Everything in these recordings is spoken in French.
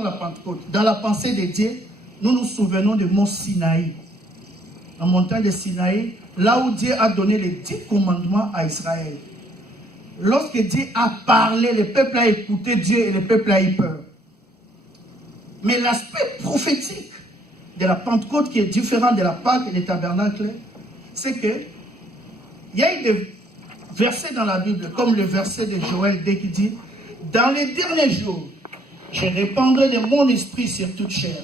fêtons la Pentecôte, dans la pensée de Dieu, nous nous souvenons du mont Sinaï. La montagne de Sinaï, là où Dieu a donné les 10 commandements à Israël. Lorsque Dieu a parlé, le peuple a écouté Dieu et le peuple a eu peur. Mais l'aspect prophétique de la Pentecôte qui est différent de la Pâque et des tabernacles, c'est que il y a eu des versets dans la Bible, comme le verset de Joël 2 qui dit « Dans les derniers jours, je répandrai de mon esprit sur toute chair.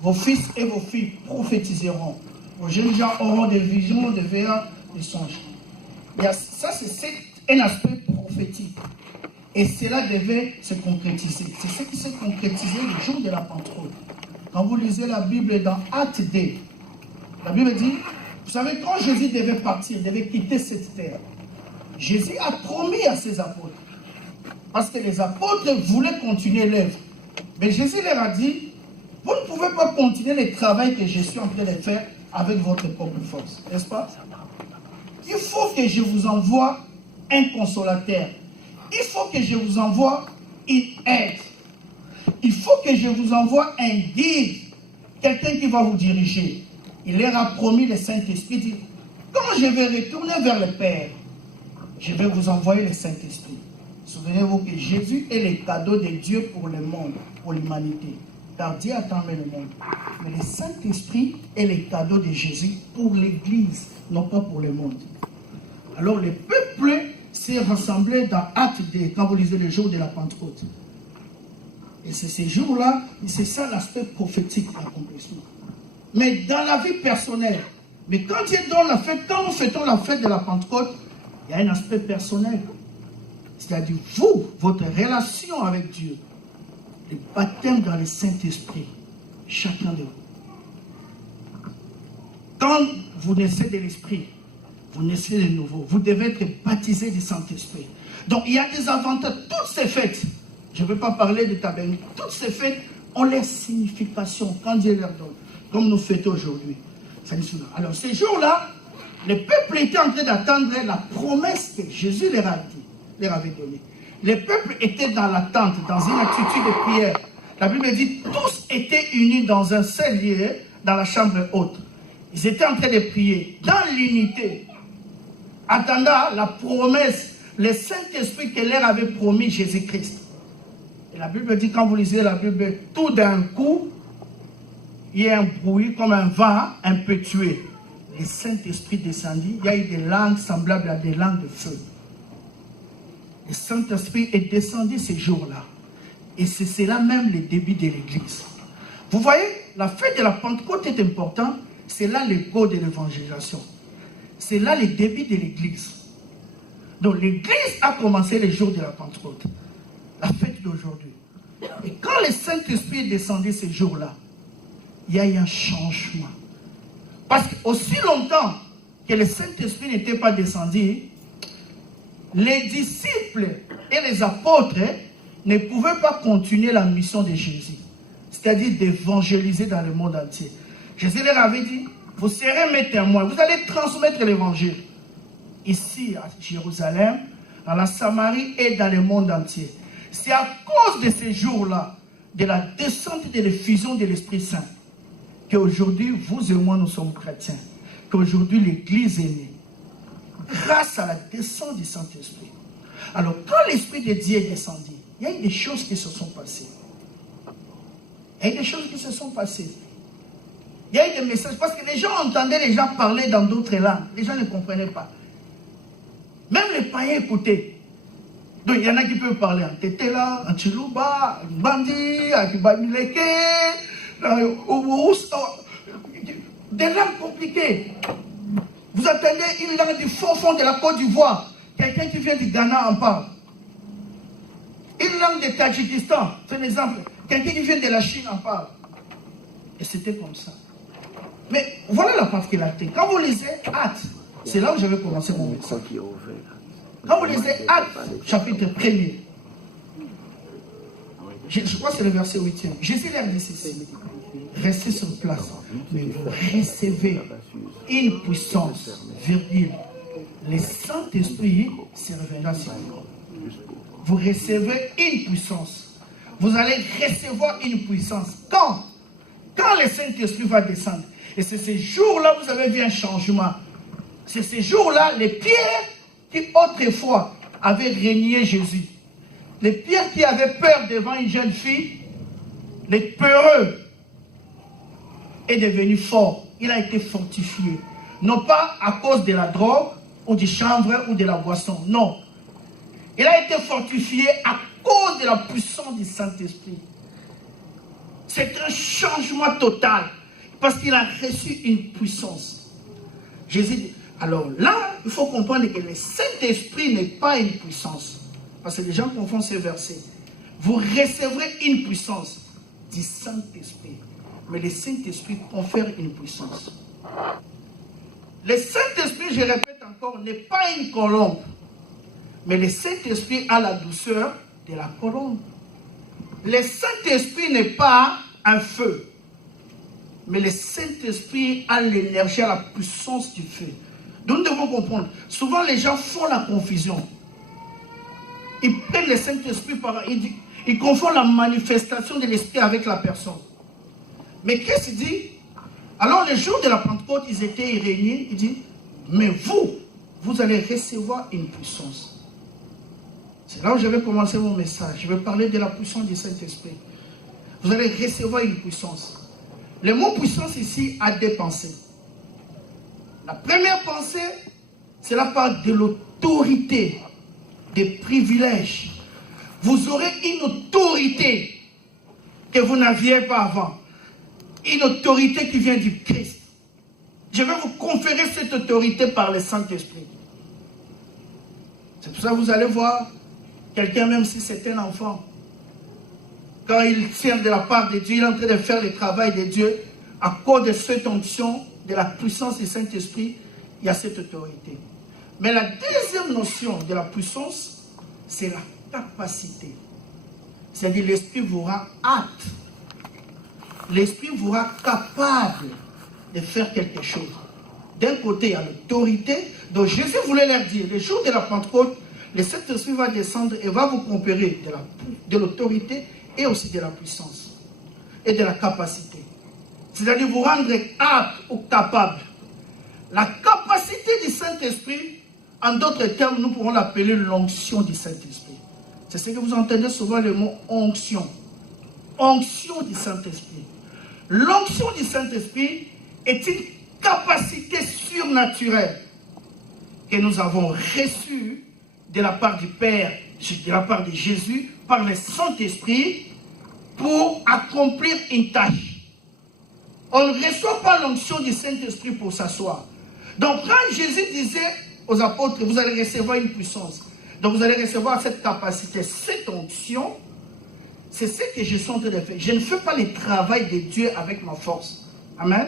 Vos fils et vos filles prophétiseront. Vos jeunes gens auront des visions, des veillants, des songes. » Ça, c'est un aspect prophétique. Et cela devait se concrétiser. C'est ce qui s'est concrétisé le jour de la Pentecôte. Quand vous lisez la Bible dans Actes 2, la Bible dit, vous savez, quand Jésus devait partir, devait quitter cette terre, Jésus a promis à ses apôtres, parce que les apôtres voulaient continuer l'œuvre. Mais Jésus leur a dit, vous ne pouvez pas continuer le travail que je suis en train de faire avec votre propre force, n'est-ce pas? Il faut que je vous envoie un consolateur. Il faut que je vous envoie une aide. Il faut que je vous envoie un guide, quelqu'un qui va vous diriger. Il leur a promis le Saint-Esprit, dit, quand je vais retourner vers le Père, je vais vous envoyer le Saint-Esprit. Souvenez-vous que Jésus est le cadeau de Dieu pour le monde, pour l'humanité. Car Dieu a tant aimé le monde. Mais le Saint-Esprit est le cadeau de Jésus pour l'Église, non pas pour le monde. Alors le peuple s'est rassemblé dans Actes 2, quand vous lisez le jour de la Pentecôte. Et c'est ces jours-là, c'est ça l'aspect prophétique de l'accomplissement. Mais dans la vie personnelle, mais quand Dieu donne la fête, quand nous fêtons la fête de la Pentecôte, il y a un aspect personnel. C'est-à-dire vous, votre relation avec Dieu, le baptême dans le Saint-Esprit, chacun de vous. Quand vous naissez de l'Esprit, vous naissez de nouveau. Vous devez être baptisé du Saint-Esprit. Donc il y a des avantages. Toutes ces fêtes, je ne veux pas parler de tabernacle, toutes ces fêtes ont leur signification quand Dieu leur donne. Comme nous fêtons aujourd'hui. Alors ces jours-là, le peuple était en train d'attendre la promesse que Jésus leur avait donnée. Le peuple était dans l'attente, dans une attitude de prière. La Bible dit, tous étaient unis dans un seul lieu, dans la chambre haute. Ils étaient en train de prier, dans l'unité, attendant la promesse, le Saint-Esprit que leur avait promis Jésus-Christ. Et la Bible dit, quand vous lisez la Bible, tout d'un coup, il y a un bruit comme un vent impétueux. Le Saint-Esprit descendit, il y a eu des langues semblables à des langues de feu. Le Saint-Esprit est descendu ces jours-là. Et c'est cela même le début de l'Église. Vous voyez, la fête de la Pentecôte est importante. C'est là le go de l'évangélisation. C'est là le début de l'Église. Donc l'Église a commencé le jour de la Pentecôte. La fête d'aujourd'hui. Et quand le Saint-Esprit est descendu ces jours-là, il y a eu un changement. Parce qu'aussi longtemps que le Saint-Esprit n'était pas descendu, les disciples et les apôtres ne pouvaient pas continuer la mission de Jésus. C'est-à-dire d'évangéliser dans le monde entier. Jésus leur avait dit, vous serez mes témoins, vous allez transmettre l'évangile. Ici à Jérusalem, dans la Samarie et dans le monde entier. C'est à cause de ces jours-là, de la descente et de l'effusion de l'Esprit Saint, qu'aujourd'hui, vous et moi, nous sommes chrétiens. Qu'aujourd'hui, l'Église est née. Grâce à la descente du Saint-Esprit. Alors, quand l'Esprit de Dieu est descendu, il y a eu des choses qui se sont passées. Il y a eu des choses qui se sont passées. Il y a eu des messages, parce que les gens entendaient les gens parler dans d'autres langues. Les gens ne comprenaient pas. Même les païens écoutaient. Donc, il y en a qui peuvent parler en Tetela, en Chiluba, en Bandi, en Kibanileke, des langues compliquées. Vous attendez une langue du fond de la Côte d'Ivoire. Quelqu'un qui vient du Ghana en parle. Une langue du Tadjikistan, c'est un exemple. Quelqu'un qui vient de la Chine en parle. Et c'était comme ça. Mais voilà la particularité. Quand vous lisez Actes, c'est là où je vais commencer mon message. Quand vous lisez Actes, chapitre 1er, je crois que c'est le verset 8e. Jésus leur dit ceci. Restez sur place, mais vous recevez une puissance, virgule. Le Saint-Esprit se révélera sur vous. Vous recevez une puissance. vous allez recevoir une puissance. Quand le Saint-Esprit va descendre. Et c'est ces jours-là que vous avez vu un changement. C'est ces jours-là, les pierres qui autrefois avaient régné Jésus. Les pierres qui avaient peur devant une jeune fille, les peureux est devenu fort. Il a été fortifié. Non pas à cause de la drogue, ou du chanvre, ou de la boisson. Non. Il a été fortifié à cause de la puissance du Saint-Esprit. C'est un changement total. Parce qu'il a reçu une puissance. Jésus dit, alors là, il faut comprendre que le Saint-Esprit n'est pas une puissance. Parce que les gens confondent ces versets. Vous recevrez une puissance du Saint-Esprit. Mais le Saint-Esprit confère une puissance. Le Saint-Esprit, je répète encore, n'est pas une colombe. Mais le Saint-Esprit a la douceur de la colombe. Le Saint-Esprit n'est pas un feu. Mais le Saint-Esprit a l'énergie, a la puissance du feu. Donc nous devons comprendre. Souvent les gens font la confusion. Ils prennent le Saint-Esprit par... Ils confondent la manifestation de l'Esprit avec la personne. Mais qu'est-ce qu'il dit? Alors le jour de la Pentecôte, ils étaient réunis. Il dit, mais vous allez recevoir une puissance. C'est là où je vais commencer mon message. Je vais parler de la puissance du Saint-Esprit. Vous allez recevoir une puissance. Le mot puissance ici a deux pensées. La première pensée, c'est la part de l'autorité, des privilèges. Vous aurez une autorité que vous n'aviez pas avant. Une autorité qui vient du Christ. Je vais vous conférer cette autorité par le Saint-Esprit. C'est pour ça que vous allez voir quelqu'un, même si c'est un enfant, quand il tient de la part de Dieu, il est en train de faire le travail de Dieu, à cause de cette onction, de la puissance du Saint-Esprit, il y a cette autorité. Mais la deuxième notion de la puissance, c'est la capacité. C'est-à-dire l'Esprit vous rend apte. L'Esprit vous rend capable de faire quelque chose. D'un côté, il y a l'autorité. Donc Jésus voulait leur dire, le jour de la Pentecôte, le Saint-Esprit va descendre et va vous conférer de l'autorité et aussi de la puissance et de la capacité. C'est-à-dire vous rendre apte ou capable. La capacité du Saint-Esprit, en d'autres termes, nous pourrons l'appeler l'onction du Saint-Esprit. C'est ce que vous entendez souvent le mot onction. Onction du Saint-Esprit. L'onction du Saint-Esprit est une capacité surnaturelle que nous avons reçue de la part du Père, de la part de Jésus, par le Saint-Esprit, pour accomplir une tâche. On ne reçoit pas l'onction du Saint-Esprit pour s'asseoir. Donc quand Jésus disait aux apôtres, vous allez recevoir une puissance, donc vous allez recevoir cette capacité, cette onction, c'est ce que je suis en train de faire. Je ne fais pas le travail de Dieu avec ma force. Amen.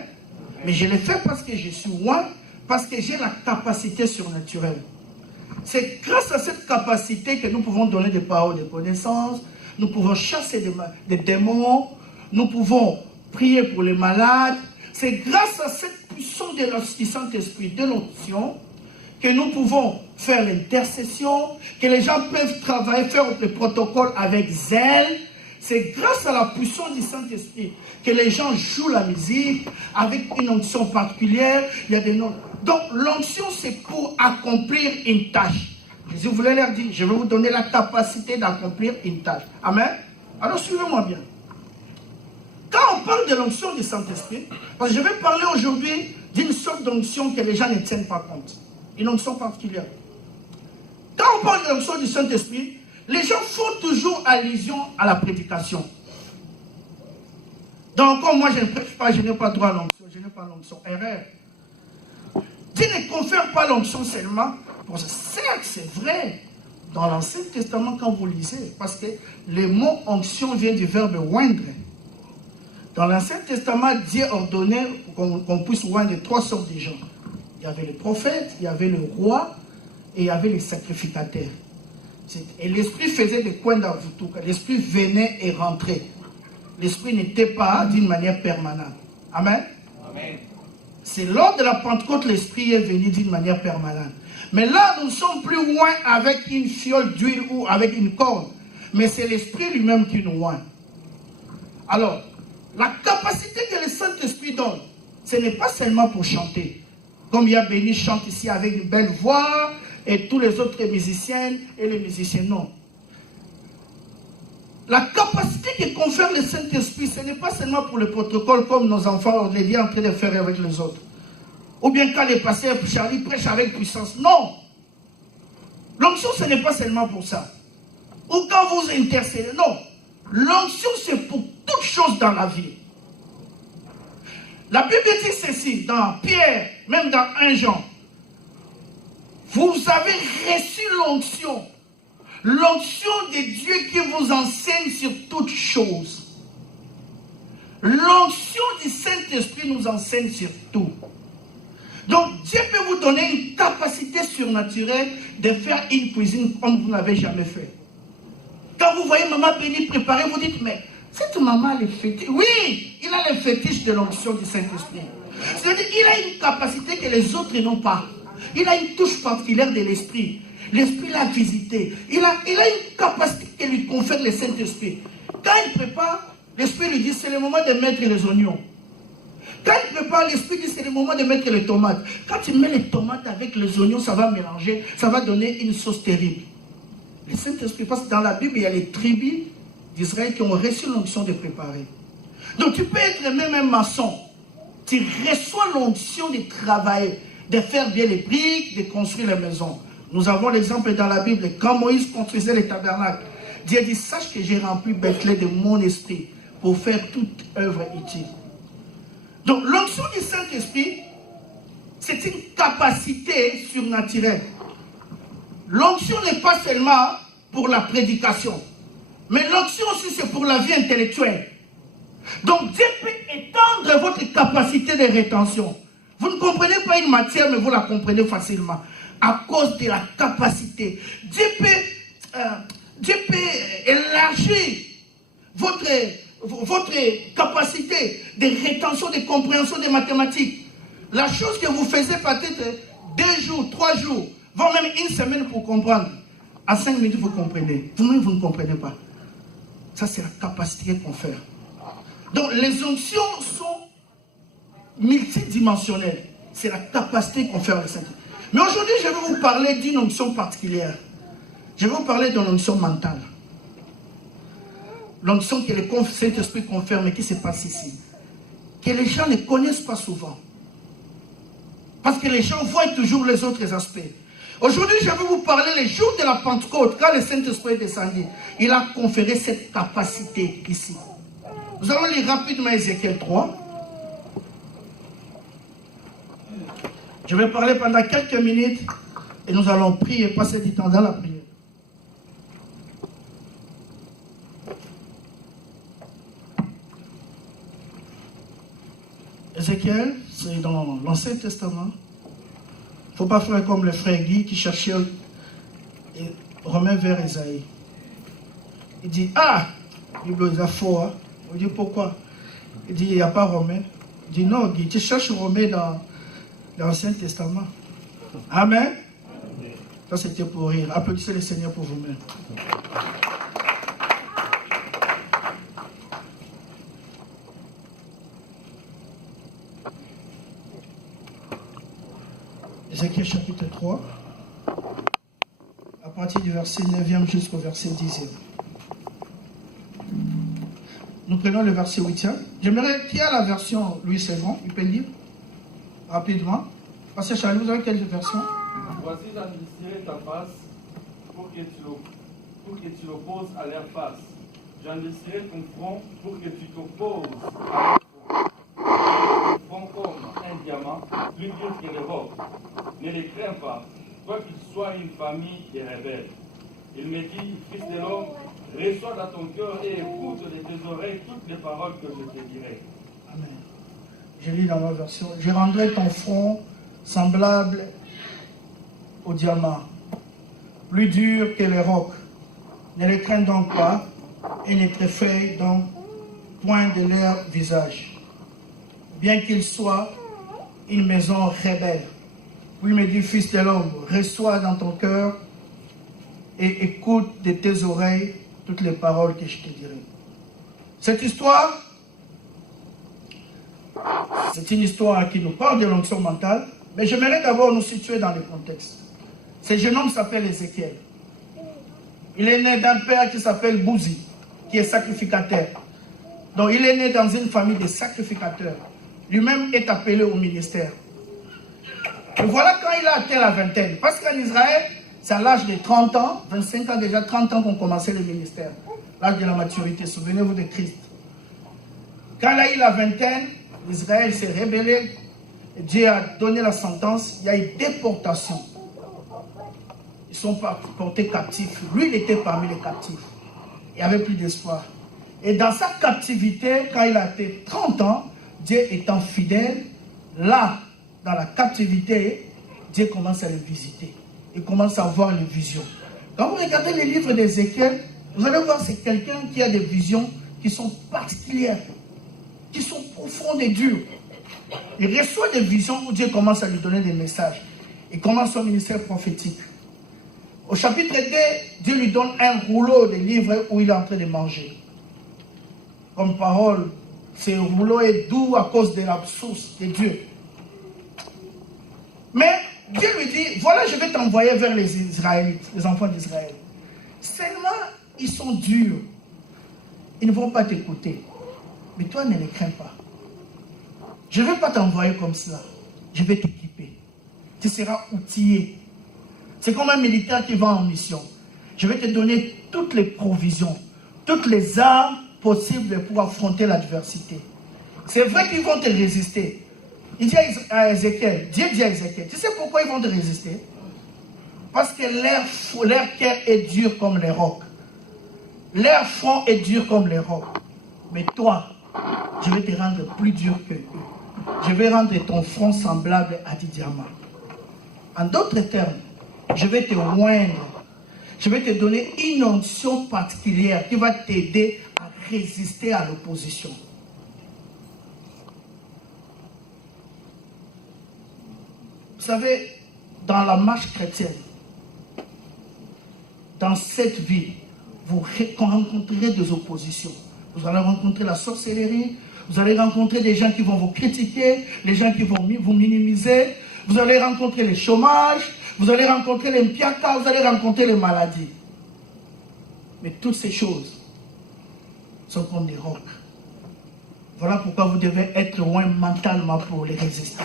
Mais je le fais parce que je suis loin, parce que j'ai la capacité surnaturelle. C'est grâce à cette capacité que nous pouvons donner des paroles de connaissance, nous pouvons chasser des démons, nous pouvons prier pour les malades. C'est grâce à cette puissance du Saint-Esprit, de l'onction, que nous pouvons faire l'intercession, que les gens peuvent travailler, faire le protocole avec zèle. C'est grâce à la puissance du Saint-Esprit que les gens jouent la musique avec une onction particulière. Il y a des noms. Donc l'onction, c'est pour accomplir une tâche. Jésus voulait leur dire, je vais vous donner la capacité d'accomplir une tâche. Amen. Alors suivez-moi bien. Quand on parle de l'onction du Saint-Esprit, parce que je vais parler aujourd'hui d'une sorte d'onction que les gens ne tiennent pas compte. Une onction particulière. Quand on parle de l'onction du Saint-Esprit, les gens font toujours allusion à la prédication. Donc, comme moi je ne prêche pas, je n'ai pas droit à l'onction, je n'ai pas l'onction. Erreur. Dieu ne confère pas l'onction seulement. Bon, certes, c'est vrai. Dans l'Ancien Testament, quand vous lisez, parce que le mot onction vient du verbe oindre. Dans l'Ancien Testament, Dieu ordonnait qu'on puisse oindre 3 sortes de gens. Il y avait les prophètes, il y avait le roi et il y avait les sacrificateurs. Et l'Esprit faisait des coins dans tout. L'Esprit venait et rentrait. L'Esprit n'était pas d'une manière permanente. Amen. Amen. C'est lors de la Pentecôte, l'Esprit est venu d'une manière permanente. Mais là, nous ne sommes plus loin avec une fiole d'huile ou avec une corne. mais c'est l'Esprit lui-même qui nous oint. Alors, la capacité que le Saint-Esprit donne, ce n'est pas seulement pour chanter. Comme il y a Béni chante ici avec une belle voix, et tous les autres musiciennes et les musiciens, non. La capacité que confère le Saint-Esprit, ce n'est pas seulement pour le protocole comme nos enfants, on les dit en train de faire avec les autres. Ou bien quand les pasteurs Charlie prêchent avec puissance. Non. L'onction, ce n'est pas seulement pour ça. Ou quand vous intercédez. Non. L'onction, c'est pour toutes choses dans la vie. La Bible dit ceci, dans Pierre, même dans 1 Jean. Vous avez reçu l'onction. L'onction de Dieu qui vous enseigne sur toutes choses. L'onction du Saint-Esprit nous enseigne sur tout. Donc Dieu peut vous donner une capacité surnaturelle de faire une cuisine comme vous n'avez jamais fait. Quand vous voyez maman Béni préparer, vous dites, mais cette maman, elle est fétiche. Oui, il a le fétiche de l'onction du Saint-Esprit. C'est-à-dire qu'il a une capacité que les autres n'ont pas. Il a une touche particulière de l'Esprit. L'Esprit l'a visité. Il a une capacité que lui confère le Saint-Esprit. Quand il prépare, l'Esprit lui dit, c'est le moment de mettre les oignons. Quand il prépare, l'Esprit dit, c'est le moment de mettre les tomates. Quand tu mets les tomates avec les oignons, ça va mélanger, ça va donner une sauce terrible. Le Saint-Esprit, parce que dans la Bible, il y a les tribus d'Israël qui ont reçu l'onction de préparer. Donc tu peux être même un maçon. Tu reçois l'onction de travailler, de faire bien les briques, de construire les maisons. Nous avons l'exemple dans la Bible, quand Moïse construisait les tabernacles, Dieu dit, sache que j'ai rempli Bethléem de mon esprit pour faire toute œuvre utile. Donc l'onction du Saint-Esprit, c'est une capacité surnaturelle. L'onction n'est pas seulement pour la prédication, mais l'onction aussi c'est pour la vie intellectuelle. Donc Dieu peut étendre votre capacité de rétention. Vous ne comprenez pas une matière, mais vous la comprenez facilement. À cause de la capacité. Dieu peut élargir votre capacité de rétention, de compréhension des mathématiques. La chose que vous faisiez peut-être 2 jours, 3 jours, voire même 1 semaine pour comprendre. À 5 minutes, vous comprenez. Vous-même, vous ne comprenez pas. Ça, c'est la capacité qu'on fait. Donc, les onctions sont multidimensionnelles. C'est la capacité qu'on fait le Saint-Esprit. Mais aujourd'hui, je vais vous parler d'une onction particulière. Je vais vous parler d'une onction mentale. L'onction que le Saint-Esprit confère, mais qui se passe ici. Que les gens ne connaissent pas souvent. Parce que les gens voient toujours les autres aspects. Aujourd'hui, je vais vous parler les jours de la Pentecôte, quand le Saint-Esprit est descendu. Il a conféré cette capacité ici. Nous allons lire rapidement Ézéchiel 3. Je vais parler pendant quelques minutes et nous allons prier, passer du temps dans la prière. Ézéchiel, c'est dans l'Ancien Testament. Il ne faut pas faire comme le frère Guy qui cherchait et remet vers Esaïe. Il dit, ah, il dit, faux. Hein? On dit, pourquoi? Il dit, il n'y a pas Romain. Il dit, non, Guy, tu cherches Romain dans l'Ancien Testament. Amen. Ça, c'était pour rire. Applaudissez le Seigneur pour vous-même. Ézéchiel chapitre 3, à partir du verset 9e jusqu'au verset 10e. Nous prenons le verset 8e. J'aimerais, qui a la version Louis Sévon, il peut lire rapidement. Pasteur Charlie, vous avez quelle version? Voici, j'endurcirai ta face pour que tu l'opposes à leur face. J'endurcirai ton front pour que tu t'opposes à leur front. Ton front comme un diamant, plus dur que les rocs. Ne les crains pas, quoi qu'il soit une famille de rebelles. Il me dit, fils de l'homme, reçois dans ton cœur et écoute de tes oreilles toutes les paroles que je te dirai. Amen. Je lis dans ma version. Je rendrai ton front semblable au diamant, plus dur que les rocs. Ne les crains donc pas et ne t'effraie donc point de leur visage. Bien qu'il soit une maison rebelle. Puis il me dit, fils de l'homme, reçois dans ton cœur et écoute de tes oreilles toutes les paroles que je te dirai. Cette histoire, c'est une histoire qui nous parle de l'onction mentale, mais j'aimerais d'abord nous situer dans le contexte. Ce jeune homme s'appelle Ézéchiel. Il est né d'un père qui s'appelle Bouzi, qui est sacrificateur. Donc il est né dans une famille de sacrificateurs. Lui-même est appelé au ministère. Et voilà quand il a atteint la vingtaine. Parce qu'en Israël, c'est à l'âge de 30 ans, 25 ans déjà, 30 ans qu'on commençait le ministère. L'âge de la maturité, souvenez-vous de Christ. Quand il a eu la vingtaine, Israël s'est rébellé. Dieu a donné la sentence, il y a eu déportation. Ils sont portés captifs. Lui, il était parmi les captifs. Il n'y avait plus d'espoir. Et dans sa captivité, quand il a été 30 ans, Dieu étant fidèle, là, dans la captivité, Dieu commence à le visiter. Il commence à avoir les visions. Quand vous regardez les livres d'Ézéchiel, vous allez voir c'est quelqu'un qui a des visions qui sont particulières, qui sont profondes et dures. Il reçoit des visions où Dieu commence à lui donner des messages. Il commence son ministère prophétique. Au chapitre 2, Dieu lui donne un rouleau de livres où il est en train de manger. Comme parole, ce rouleau est doux à cause de la source de Dieu. Mais Dieu lui dit, voilà, je vais t'envoyer vers les Israélites, les enfants d'Israël. Seulement, ils sont durs. Ils ne vont pas t'écouter. Mais toi, ne les crains pas. Je ne vais pas t'envoyer comme cela. Je vais t'équiper. Tu seras outillé. C'est comme un militaire qui va en mission. Je vais te donner toutes les provisions, toutes les armes possibles pour affronter l'adversité. C'est vrai qu'ils vont te résister. Il dit à Ézéchiel, Dieu dit à Ézéchiel, tu sais pourquoi ils vont te résister? Parce que leur cœur est dur comme les rocs. Leur front est dur comme les rocs. Mais toi, je vais te rendre plus dur que eux. Je vais rendre ton front semblable à du diamant. En d'autres termes, je vais te oindre. Je vais te donner une onction particulière qui va t'aider à résister à l'opposition. Vous savez, dans la marche chrétienne, dans cette vie, vous rencontrerez des oppositions. Vous allez rencontrer la sorcellerie, vous allez rencontrer des gens qui vont vous critiquer, les gens qui vont vous minimiser, vous allez rencontrer le chômage, vous allez rencontrer les mpiaka, vous allez rencontrer les maladies. Mais toutes ces choses sont comme des rocs. Voilà pourquoi vous devez être loin mentalement pour les résister.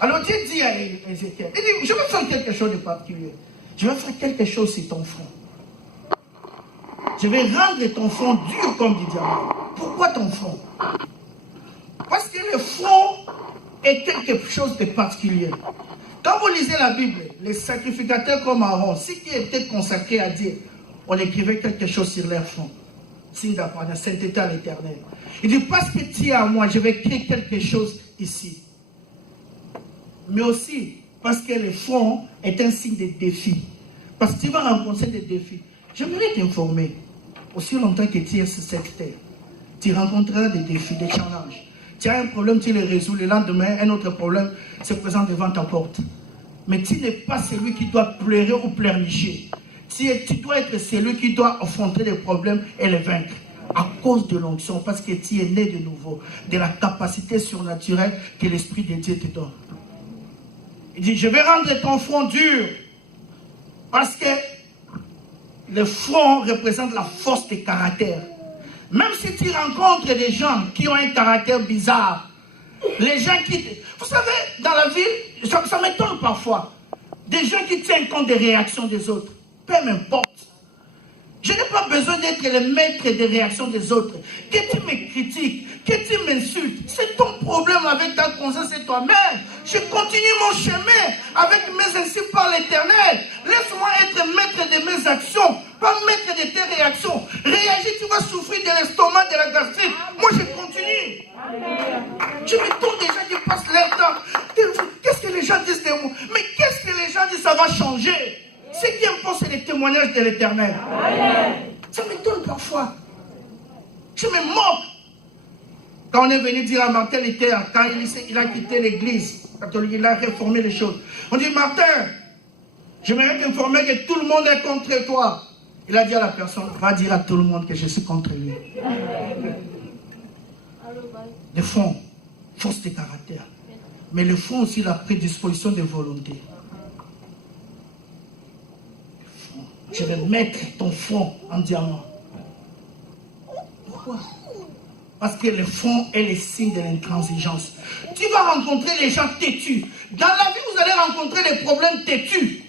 Alors Dieu dit à Ézéchiel, il dit, je vais faire quelque chose de particulier. Je vais faire quelque chose sur ton front. Je vais rendre ton front dur comme du diamant. Pourquoi ton front? Parce que le front est quelque chose de particulier. Quand vous lisez la Bible, les sacrificateurs comme Aaron, ceux qui étaient consacrés à Dieu, on écrivait quelque chose sur leur front. Signe d'appartenance, sainteté à l'Éternel. Il dit, parce que tu es à moi, je vais créer quelque chose ici. Mais aussi, parce que le front est un signe de défi. Parce que tu vas rencontrer des défis. J'aimerais t'informer, aussi longtemps que tu es sur cette terre, tu rencontreras des défis, des challenges. Tu as un problème, tu le résous. Le lendemain, un autre problème se présente devant ta porte. Mais tu n'es pas celui qui doit pleurer ou pleurnicher. Tu dois être celui qui doit affronter les problèmes et les vaincre. À cause de l'onction, parce que tu es né de nouveau, de la capacité surnaturelle que l'Esprit de Dieu te donne. Il dit, je vais rendre ton front dur, parce que le front représente la force de caractère. Même si tu rencontres des gens qui ont un caractère bizarre, les gens qui... Vous savez, dans la vie, ça m'étonne parfois. Des gens qui tiennent compte des réactions des autres. Peu m'importe. Je n'ai pas besoin d'être le maître des réactions des autres. Que tu me critiques, que tu m'insultes, c'est ton problème avec ta conscience et toi-même. Je continue mon chemin avec mes insultes par l'Éternel. Laisse-moi être maître de mes actions, pas maître de tes réactions. Réagis, tu vas souffrir de l'estomac, de la gastrite. Moi, je continue. Je me tourne des gens qui passent leur temps. Qu'est-ce que les gens disent de moi? Mais qu'est-ce que les gens disent, ça va changer? Ce qui importe, c'est les témoignages de l'Éternel. Ça m'étonne parfois. Je me moque. Quand on est venu dire à Martin Luther, quand il a quitté l'église catholique, il a réformé les choses. On dit, Martin, j'aimerais t'informer que tout le monde est contre toi. Il a dit à la personne, va dire à tout le monde que je suis contre lui. Le fond, force de caractère. Mais le fond aussi, la prédisposition de volonté. Je vais mettre ton front en diamant. Pourquoi? Parce que le front est le signe de l'intransigeance. Tu vas rencontrer les gens têtus. Dans la vie, vous allez rencontrer des problèmes têtus.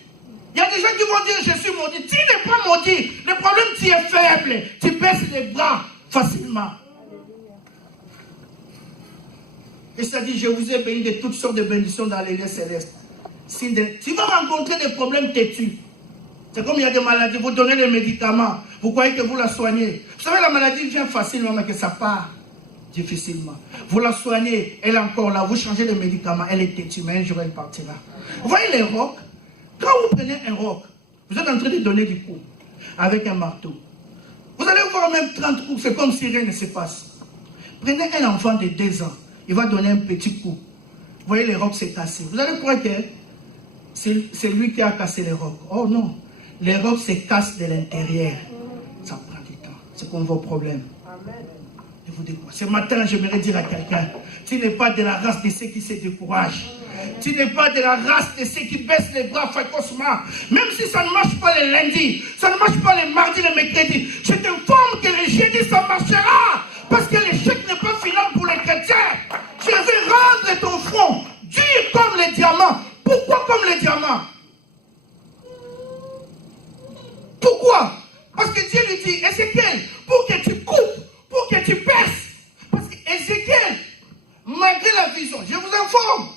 Il y a des gens qui vont dire, je suis maudit. Tu n'es pas maudit. Le problème, tu es faible. Tu baisses les bras facilement. Et ça dit, je vous ai béni de toutes sortes de bénédictions dans les lieux célestes. Tu vas rencontrer des problèmes têtus. C'est comme il y a des maladies, vous donnez des médicaments, vous croyez que vous la soignez. Vous savez, la maladie vient facilement, mais que ça part difficilement. Vous la soignez, elle est encore là, vous changez les médicaments, elle est têtue, mais un jour elle partira. Vous voyez les rocs? Quand vous prenez un roc, vous êtes en train de donner du coup, avec un marteau. Vous allez voir même 30 coups, c'est comme si rien ne se passe. Prenez un enfant de 2 ans, il va donner un petit coup. Vous voyez, les rocs s'est cassé. Vous allez croire que c'est lui qui a cassé les rocs. Oh non. Les rocs se cassent de l'intérieur. Ça prend du temps. C'est comme vos problèmes. Je vous dis quoi? Ce matin, j'aimerais dire à quelqu'un, tu n'es pas de la race de ceux qui se découragent. Tu n'es pas de la race de ceux qui baissent les bras fréquemment. Même si ça ne marche pas le lundi, ça ne marche pas le mardi, le mercredi, je t'informe que le jeudi, ça marchera. Parce que l'échec n'est pas final pour les chrétiens. Je vais rendre ton front dur comme les diamants. Pourquoi comme les diamants? Pourquoi? Parce que Dieu lui dit, Ézéchiel, pour que tu coupes, pour que tu perces. Parce que Ézéchiel, malgré la vision, je vous informe,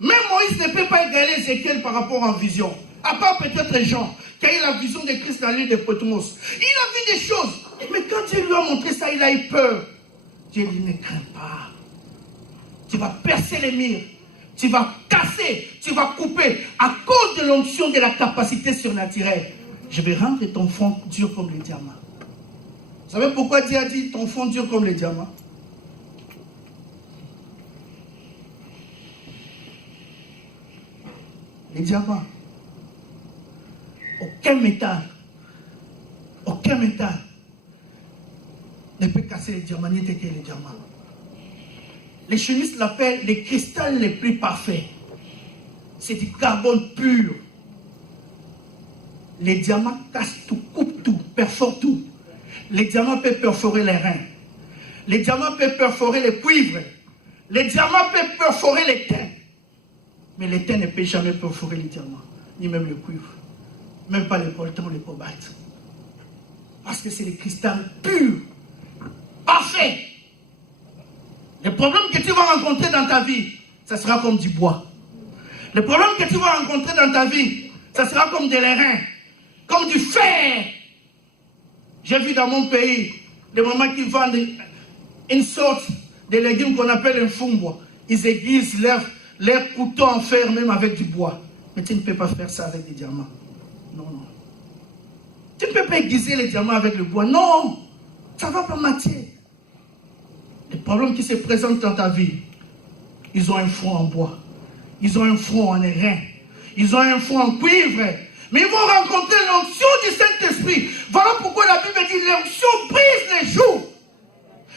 même Moïse ne peut pas égaler Ézéchiel par rapport à la vision. À part peut-être Jean, qui a eu la vision de Christ dans l'île de Patmos. Il a vu des choses, mais quand Dieu lui a montré ça, il a eu peur. Dieu dit, ne crains pas. Tu vas percer les murs. Tu vas casser, tu vas couper à cause de l'onction de la capacité surnaturelle. Je vais rendre ton front dur comme les diamants. Vous savez pourquoi Dieu a dit ton front dur comme les diamants? Les diamants. Aucun métal ne peut casser les diamants, ni détruire les diamants. Les chimistes l'appellent les cristals les plus parfaits. C'est du carbone pur. Les diamants cassent tout, coupent tout, perforent tout. Les diamants peuvent perforer les reins. Les diamants peuvent perforer les cuivres. Les diamants peuvent perforer les teints. Mais les teints ne peuvent jamais perforer les diamants, ni même le cuivre. Même pas le coltan ou le cobalt. Parce que c'est des cristals purs, parfaits. Les problèmes que tu vas rencontrer dans ta vie, ça sera comme du bois. Les problèmes que tu vas rencontrer dans ta vie, ça sera comme de l'airain, comme du fer. J'ai vu dans mon pays des mamans qui vendent une sorte de légumes qu'on appelle un fumbo. Ils aiguisent leur couteau en fer même avec du bois. Mais tu ne peux pas faire ça avec des diamants. Non, non. Tu ne peux pas aiguiser les diamants avec le bois. Non, ça ne va pas matcher. Les problèmes qui se présentent dans ta vie, ils ont un front en bois. Ils ont un front en airain. Ils ont un front en cuivre. Mais ils vont rencontrer l'onction du Saint-Esprit. Voilà pourquoi la Bible dit l'onction brise les joues.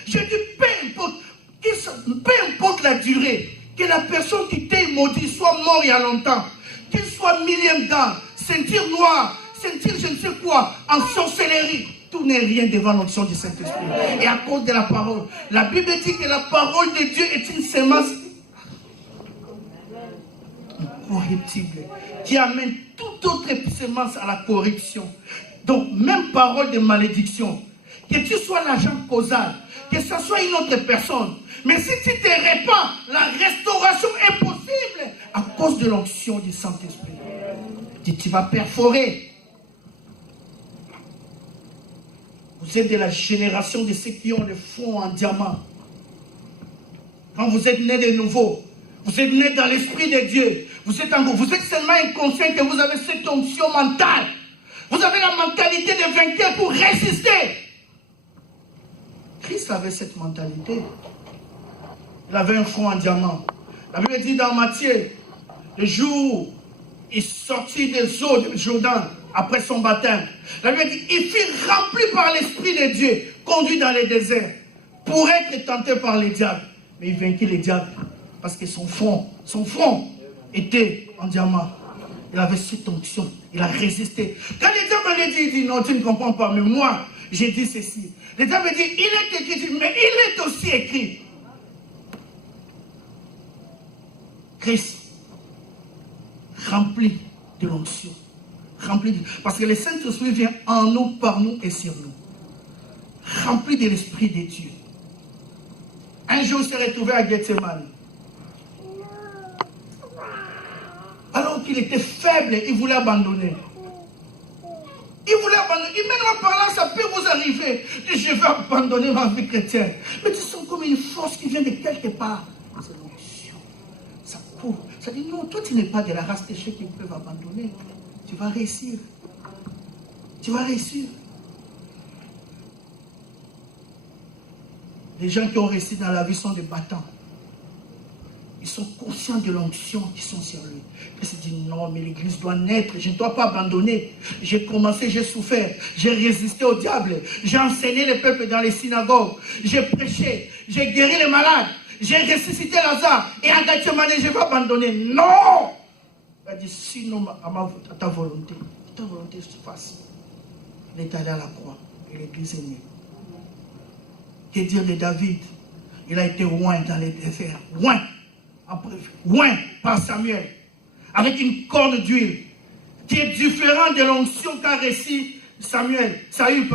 Je dis peu importe la durée, que la personne qui t'est maudit soit mort il y a longtemps, qu'il soit millième d'âme, ceinture noire, ceinture je ne sais quoi, en sorcellerie. Tout n'est rien devant l'onction du Saint-Esprit. Et à cause de la parole, la Bible dit que la parole de Dieu est une semence incorruptible qui amène toute autre semence à la corruption. Donc, même parole de malédiction, que tu sois l'agent causal, que ce soit une autre personne, mais si tu te répands, la restauration est possible à cause de l'onction du Saint-Esprit. Tu vas perforer. Vous êtes de la génération de ceux qui ont le front en diamant. Quand vous êtes né de nouveau, vous êtes né dans l'Esprit de Dieu. Vous êtes seulement inconscient que vous avez cette onction mentale. Vous avez la mentalité de vainqueur pour résister. Christ avait cette mentalité. Il avait un front en diamant. La Bible dit dans Matthieu, le jour où il sortit des eaux du Jourdain, après son baptême. La Bible dit, il fut rempli par l'Esprit de Dieu, conduit dans les déserts, pour être tenté par les diables. Mais il vainquit les diables, parce que son front était en diamant. Il avait cette onction, il a résisté. Quand les diables lui dit, il dit, non, tu ne comprends pas, mais moi, j'ai dit ceci. Les diables dit, il est écrit, mais il est aussi écrit. Christ, rempli de l'onction. Parce que le Saint-Esprit vient en nous, par nous et sur nous. Rempli de l'Esprit de Dieu. Un jour, il s'est retrouvé à Gethsemane. Alors qu'il était faible, il voulait abandonner. Il même par là, ça peut vous arriver. Je vais abandonner ma vie chrétienne. Mais tu sens comme une force qui vient de quelque part. C'est l'onction. Ça court. Ça dit non, toi tu n'es pas de la race des ceux qui peuvent abandonner. Tu vas réussir. Tu vas réussir. Les gens qui ont réussi dans la vie sont des battants. Ils sont conscients de l'onction qui sont sur lui. Ils se disent non, mais l'église doit naître. Je ne dois pas abandonner. J'ai commencé, j'ai souffert. J'ai résisté au diable. J'ai enseigné les peuples dans les synagogues. J'ai prêché. J'ai guéri les malades. J'ai ressuscité Lazare. Et à Gethsemane, je vais abandonner. Non! Il a dit sinon à ta volonté. Ta volonté se fasse. Il est allé à la croix. Et l'église est née. Que dire de David? Il a été oint dans les déserts. Oint par Samuel. Avec une corne d'huile. Qui est différente de l'onction qu'a reçu Saül, Saül,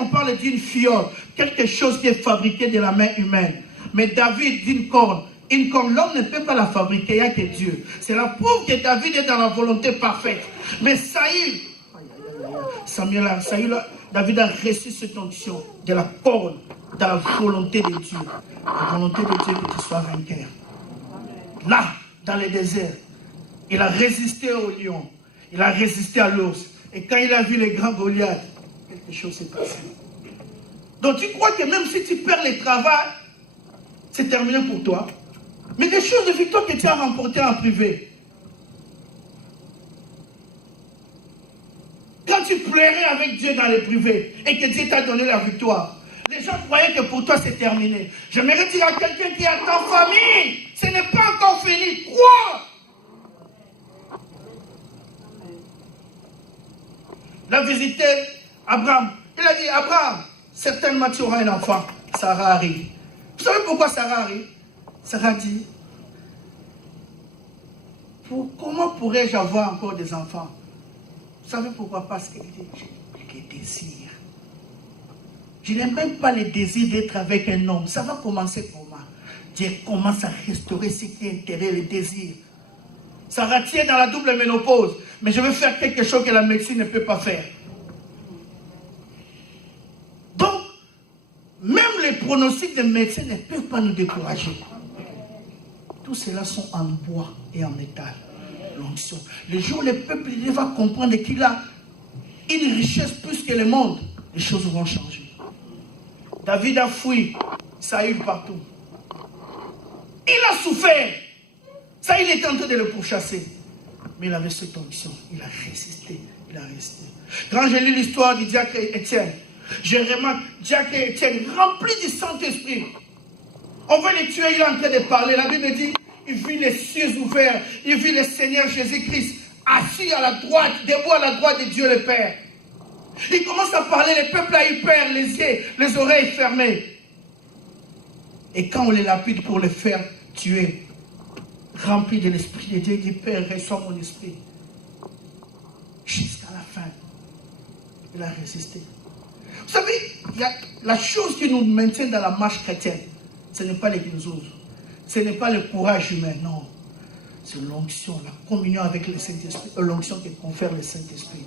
on parle d'une fiole. Quelque chose qui est fabriqué de la main humaine. Mais David, d'une corne. Une corne, l'homme ne peut pas la fabriquer, il n'y a que Dieu. C'est la preuve que David est dans la volonté parfaite. Mais David a reçu cette onction de la corne, dans la volonté de Dieu. La volonté de Dieu que tu sois vainqueur. Là, dans le désert, il a résisté au lion, il a résisté à l'os. Et quand il a vu les grands Goliath, quelque chose s'est passé. Donc tu crois que même si tu perds le travail, c'est terminé pour toi. Mais des choses de victoire que tu as remportées en privé. Quand tu plairais avec Dieu dans le privé et que Dieu t'a donné la victoire, les gens croyaient que pour toi c'est terminé. J'aimerais dire à quelqu'un qui est en famille, ce n'est pas encore fini. Crois! Il a visité Abraham. Il a dit, Abraham, certainement tu auras un enfant. Sarah arrive. Vous savez pourquoi Sarah arrive? Sarah dit, comment pourrais-je avoir encore des enfants? Vous savez pourquoi? Parce qu'elle dit, j'ai des désirs. Je n'ai même pas le désir d'être avec un homme. Ça va commencer comment? Dieu commence à restaurer ce qui est intérieur, le désir. Sarah tient dans la double ménopause. Mais je veux faire quelque chose que la médecine ne peut pas faire. Donc, même les pronostics des médecins ne peuvent pas nous décourager. Tout cela sont en bois et en métal. L'onction. Le jour où le peuple va comprendre qu'il a une richesse plus que le monde, les choses vont changer. David a fui Saül partout. Il a souffert. Saül était en train de le pourchasser. Mais il avait cette onction. Il a résisté. Il a resté. Quand j'ai lu l'histoire du diacre Étienne, je remarque diacre Étienne rempli du Saint-Esprit. On veut le tuer, il est en train de parler. La Bible dit, il vit les cieux ouverts. Il vit le Seigneur Jésus-Christ assis à la droite, debout à la droite de Dieu le Père. Il commence à parler, le peuple a eu peur, les yeux, les oreilles fermées. Et quand on les lapide pour les faire tuer, rempli de l'Esprit de Dieu, il dit, Père, reçois mon esprit. Jusqu'à la fin, il a résisté. Vous savez, la chose qui nous maintient dans la marche chrétienne, ce n'est pas les gnoses, ce n'est pas le courage humain, non. C'est l'onction, la communion avec le Saint-Esprit, l'onction que confère le Saint-Esprit.